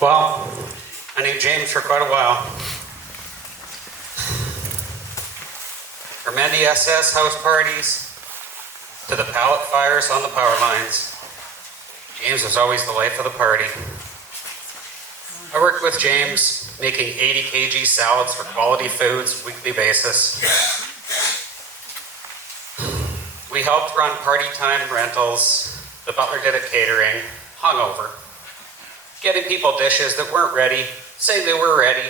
Well, I knew James for quite a while. From NDSS house parties to the pallet fires on the power lines, James was always the life of the party. I worked with James making 80 kg salads for quality foods weekly basis. We helped run party time rentals. The butler did a catering, hungover, getting people dishes that weren't ready, saying they were ready,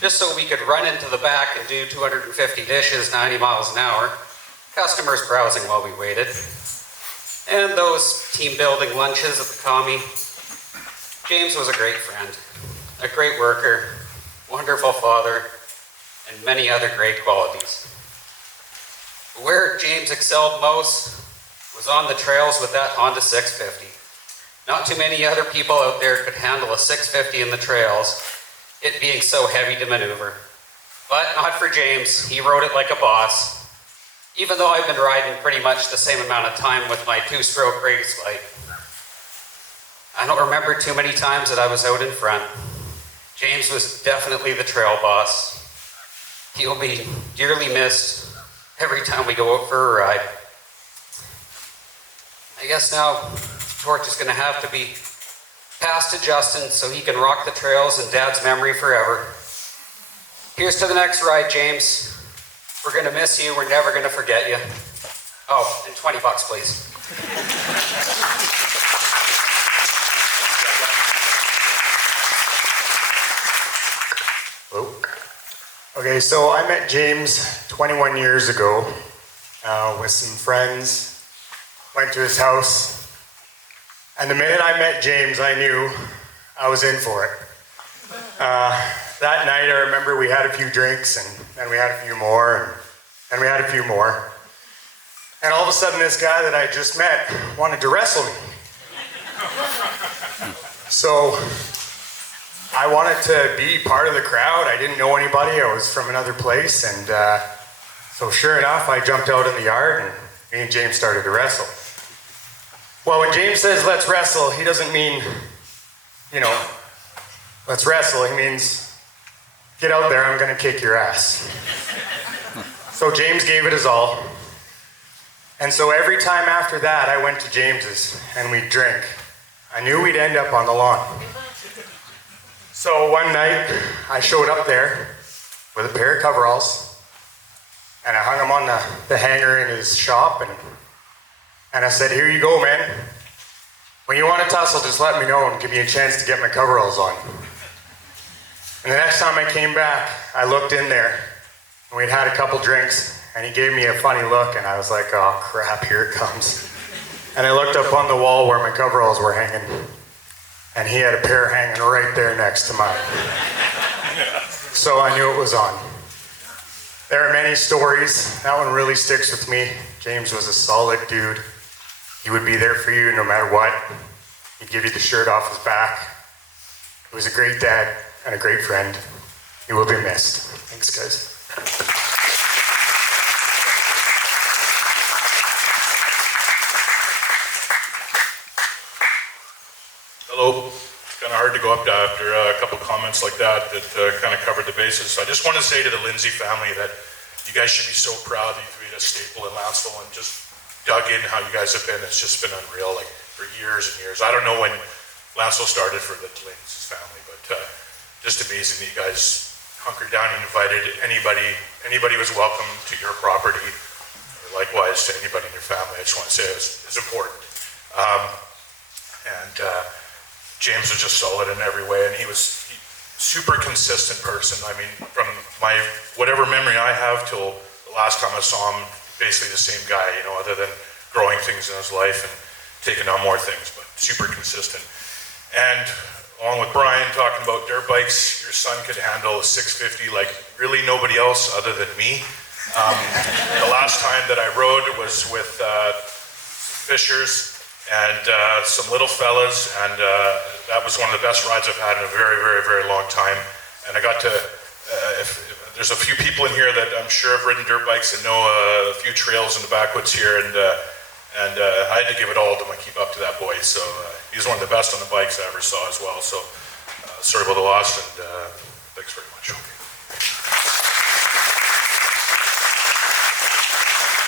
just so we could run into the back and do 250 dishes 90 miles an hour, customers browsing while we waited, and those team building lunches at the commie. James was a great friend, a great worker, wonderful father, and many other great qualities. Where James excelled most was on the trails with that Honda 650. Not too many other people out there could handle a 650 in the trails, it being so heavy to maneuver. But not for James, he rode it like a boss. Even though I've been riding pretty much the same amount of time with my two-stroke race bike. I don't remember too many times that I was out in front. James was definitely the trail boss. He'll be dearly missed every time we go out for a ride. I guess now, the torch is gonna have to be passed to Justin so he can rock the trails in Dad's memory forever. Here's to the next ride, James. We're gonna miss you, we're never gonna forget you. Oh, and 20 bucks, please. Hello. Okay, so I met James 21 years ago with some friends. Went to his house, and the minute I met James, I knew I was in for it. That night, I remember we had a few drinks, and then we had a few more, and we had a few more. And all of a sudden, this guy that I just met wanted to wrestle me. So I wanted to be part of the crowd. I didn't know anybody. I was from another place, and so sure enough, I jumped out in the yard, and me and James started to wrestle. Well, when James says, let's wrestle, he doesn't mean, let's wrestle. He means, get out there, I'm gonna kick your ass. So James gave it his all. And so every time after that, I went to James's and we'd drink. I knew we'd end up on the lawn. So one night, I showed up there with a pair of coveralls, and I hung them on the hanger in his shop, and I said, here you go, man. When you want to tussle, just let me know and give me a chance to get my coveralls on. And the next time I came back, I looked in there, and we'd had a couple drinks, and he gave me a funny look, and I was like, oh crap, here it comes. And I looked up on the wall where my coveralls were hanging, and he had a pair hanging right there next to mine. So I knew it was on. There are many stories. That one really sticks with me. James was a solid dude. He would be there for you no matter what. He'd give you the shirt off his back. He was a great dad and a great friend. He will be missed. Thanks, guys. Hello. It's kind of hard to go up to after a couple comments like that kind of covered the bases. So I just want to say to the Lindsay family that you guys should be so proud that you've been a staple in Lanceville and just dug in how you guys have been. It's just been unreal, like for years and years. I don't know when Lanceville started for the Lindsay's family, but just amazing that you guys hunkered down and invited anybody. Anybody was welcome to your property, or likewise to anybody in your family. I just want to say it's important. James was just solid in every way, and he super consistent person. I mean, from my whatever memory I have till the last time I saw him, basically the same guy, other than growing things in his life and taking on more things, but super consistent. And along with Brian talking about dirt bikes, your son could handle a 650 like really nobody else other than me. The last time that I rode was with Fishers and some little fellas, and that was one of the best rides I've had in a very, very, very long time. And I got to, if there's a few people in here that I'm sure have ridden dirt bikes and know a few trails in the backwoods here, and I had to give it all to keep up to that boy. So he was one of the best on the bikes I ever saw as well. So sorry about the loss, and thanks very much. Okay.